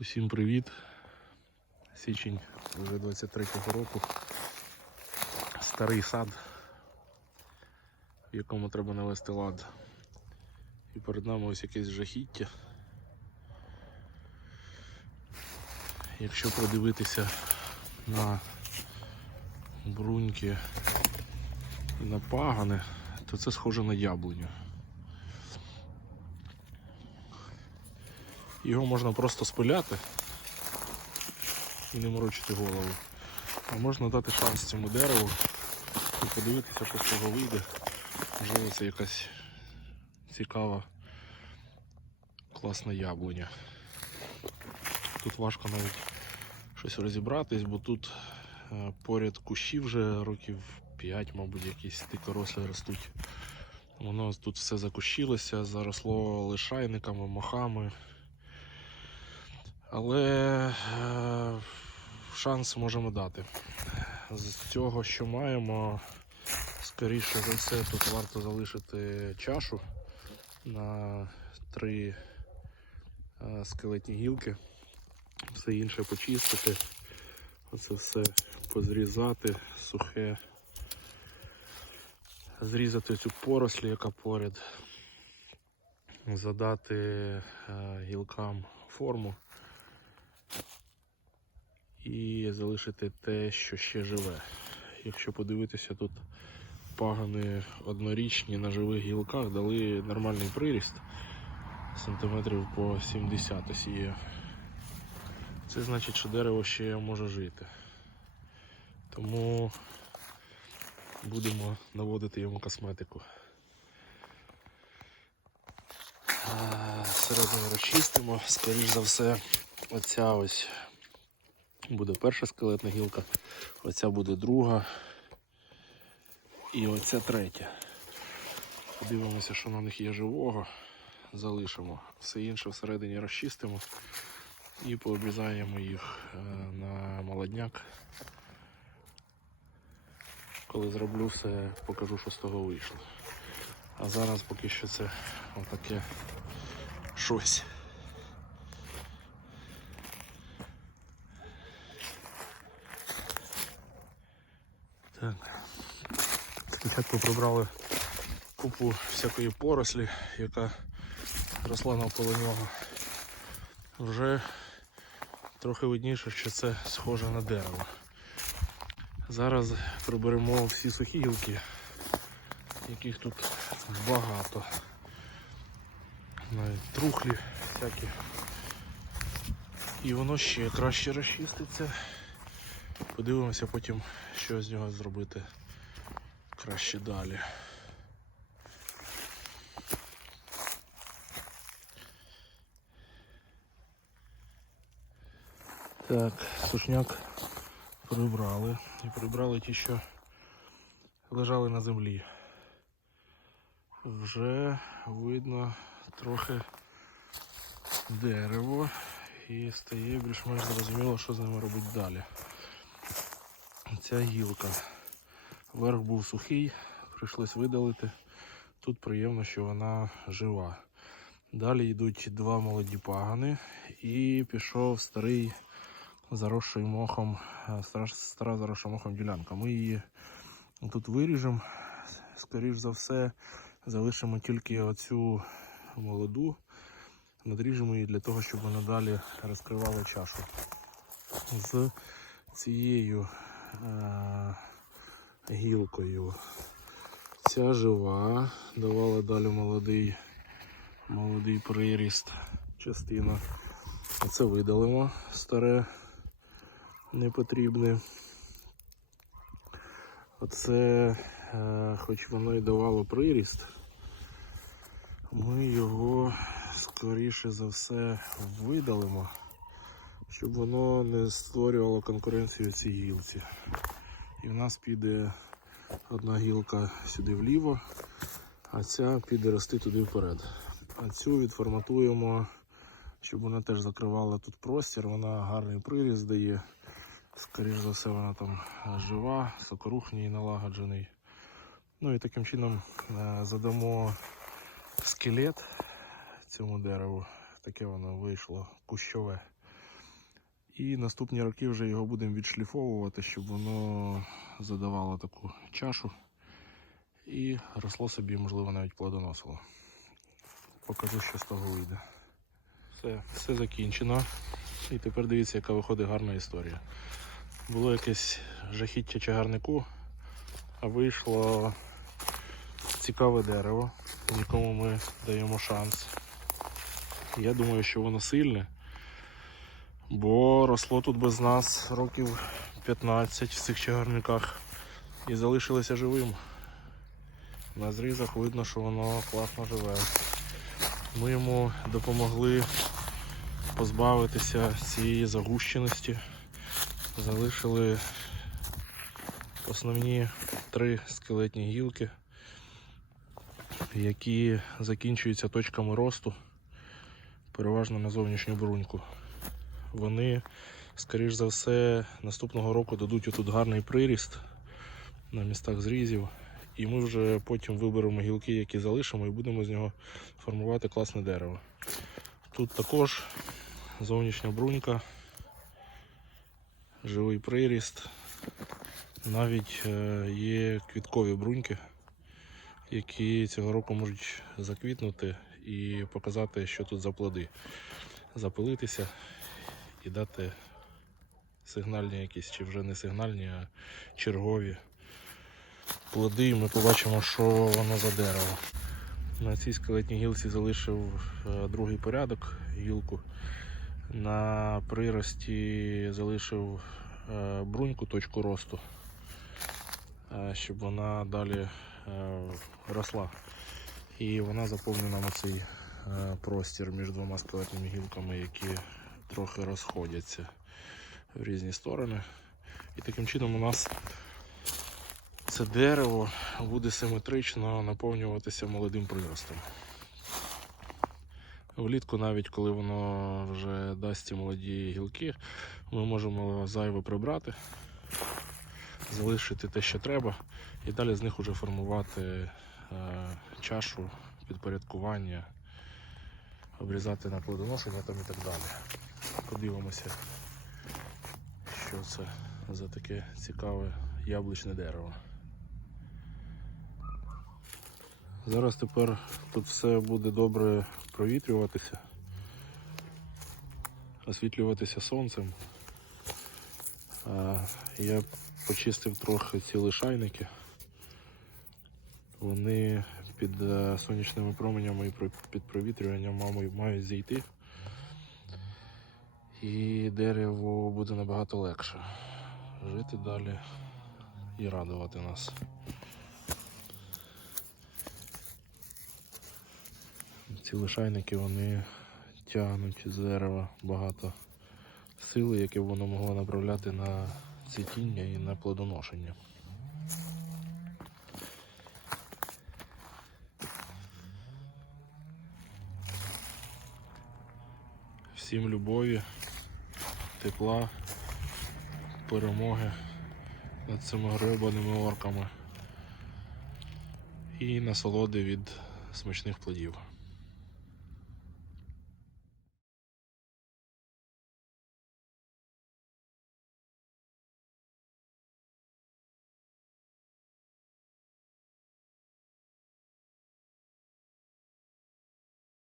Усім привіт. Січень вже 23-го року. Старий сад, в якому треба навести лад. І перед нами ось якесь жахіття. Якщо продивитися на бруньки і на пагани, то це схоже на яблуню. Його можна просто спиляти і не морочити голову. А можна дати шанс цьому дереву і подивитися, що з цього вийде. Можливо, це якась цікава, класна яблуня. Тут важко навіть щось розібратись, бо тут е, поряд кущі вже років 5, мабуть, якісь дикорослі ростуть. Воно тут все закущилося, заросло лишайниками, мохами. Але е, шанс можемо дати. З цього, що маємо, скоріше за все, тут варто залишити чашу на три е, скелетні гілки, все інше почистити, оце все позрізати, сухе, зрізати цю порослі, яка поряд, задати е, гілкам форму і залишити те, що ще живе. Якщо подивитися, тут пагани однорічні на живих гілках дали нормальний приріст сантиметрів по 70 ось є. Це значить, що дерево ще може жити. Тому будемо наводити йому косметику. Середину розчистимо, скоріш за все, оця ось буде перша скелетна гілка, оця буде друга і оця третя. Подивимося, що на них є живого, залишимо. Все інше всередині розчистимо і пообрізаємо їх е, на молодняк. Коли зроблю все, покажу, що з того вийшло. А зараз поки що це отаке щось. Так. Спочатку прибрали купу всякої порослі, яка росла навколо нього. Вже трохи видніше, що це схоже на дерево. Зараз приберемо всі сухі гілки, яких тут багато. Навіть трухлі всякі. І воно ще краще розчиститься. Подивимося потім, що з нього зробити краще далі. Так, сушняк прибрали. І прибрали ті, що лежали на землі. Вже видно трохи дерево і стає більш-менш зрозуміло, що з ними робити далі. Ця гілка. Верх був сухий, прийшлось видалити. Тут приємно, що вона жива. Далі йдуть два молоді пагани і пішов старий заросший мохом, е, стара, заросша мохом ділянка. Ми її тут виріжемо, скоріш за все, залишимо тільки оцю молоду, надріжемо її для того, щоб вона далі розкривала чашу. З цією гілкою. Ця жива, давала далі молодий, молодий приріст, частина. Оце видалимо старе, непотрібне. Оце, е, хоч воно і давало приріст, ми його скоріше за все видалимо, щоб воно не створювало конкуренцію цій гілці. І в нас піде одна гілка сюди вліво, а ця піде рости туди вперед. А цю відформатуємо, щоб вона теж закривала тут простір, вона гарний приріст дає. Скоріше за все, вона там жива, сокорух в налагоджений. Ну і таким чином е, задамо скелет цьому дереву. Таке воно вийшло кущове. І наступні роки вже його будемо відшліфовувати, щоб воно задавало таку чашу і росло собі, можливо, навіть плодоносило. Покажу, що з того вийде. Все, все закінчено. І тепер дивіться, яка виходить гарна історія. Було якесь жахіття чагарнику, а вийшло цікаве дерево, якому ми даємо шанс. Я думаю, що воно сильне, бо росло тут без нас років 15 в цих чагарниках і залишилося живим. На зрізах видно, що воно класно живе. Ми йому допомогли позбавитися цієї загущеності. Залишили основні три скелетні гілки, які закінчуються точками росту, переважно на зовнішню бруньку. Вони, скоріш за все, наступного року дадуть отут гарний приріст на містах зрізів. І ми вже потім виберемо гілки, які залишимо, і будемо з нього формувати класне дерево. Тут також зовнішня брунька, живий приріст. Навіть е, є квіткові бруньки, які цього року можуть заквітнути і показати, що тут за плоди. Запилитися і дати сигнальні якісь, чи вже не сигнальні, а чергові плоди, і ми побачимо, що воно за дерево. На цій скелетній гілці залишив е, другий порядок гілку. На прирості залишив е, бруньку, точку росту, е, щоб вона далі росла. І вона заповнена на цей простір між двома скелетними гілками, які трохи розходяться в різні сторони. І таким чином у нас це дерево буде симетрично наповнюватися молодим приростом. Влітку, навіть коли воно вже дасть ці молоді гілки, ми можемо зайве прибрати, залишити те, що треба, і далі з них вже формувати е, чашу, підпорядкування, обрізати на плодоношення там і так далі. Подивимося, що це за таке цікаве яблучне дерево. Зараз тепер тут все буде добре провітрюватися, освітлюватися сонцем. Я почистив трохи ці лишайники. Вони під е, сонячними променями і під провітрюванням мають зійти. І дерево буде набагато легше жити далі і радувати нас. Ці лишайники вони тягнуть з дерева багато сили, яке воно могло направляти на цвітіння і на плодоношення. Всім любові, тепла, перемоги над цими гребаними орками і насолоди від смачних плодів.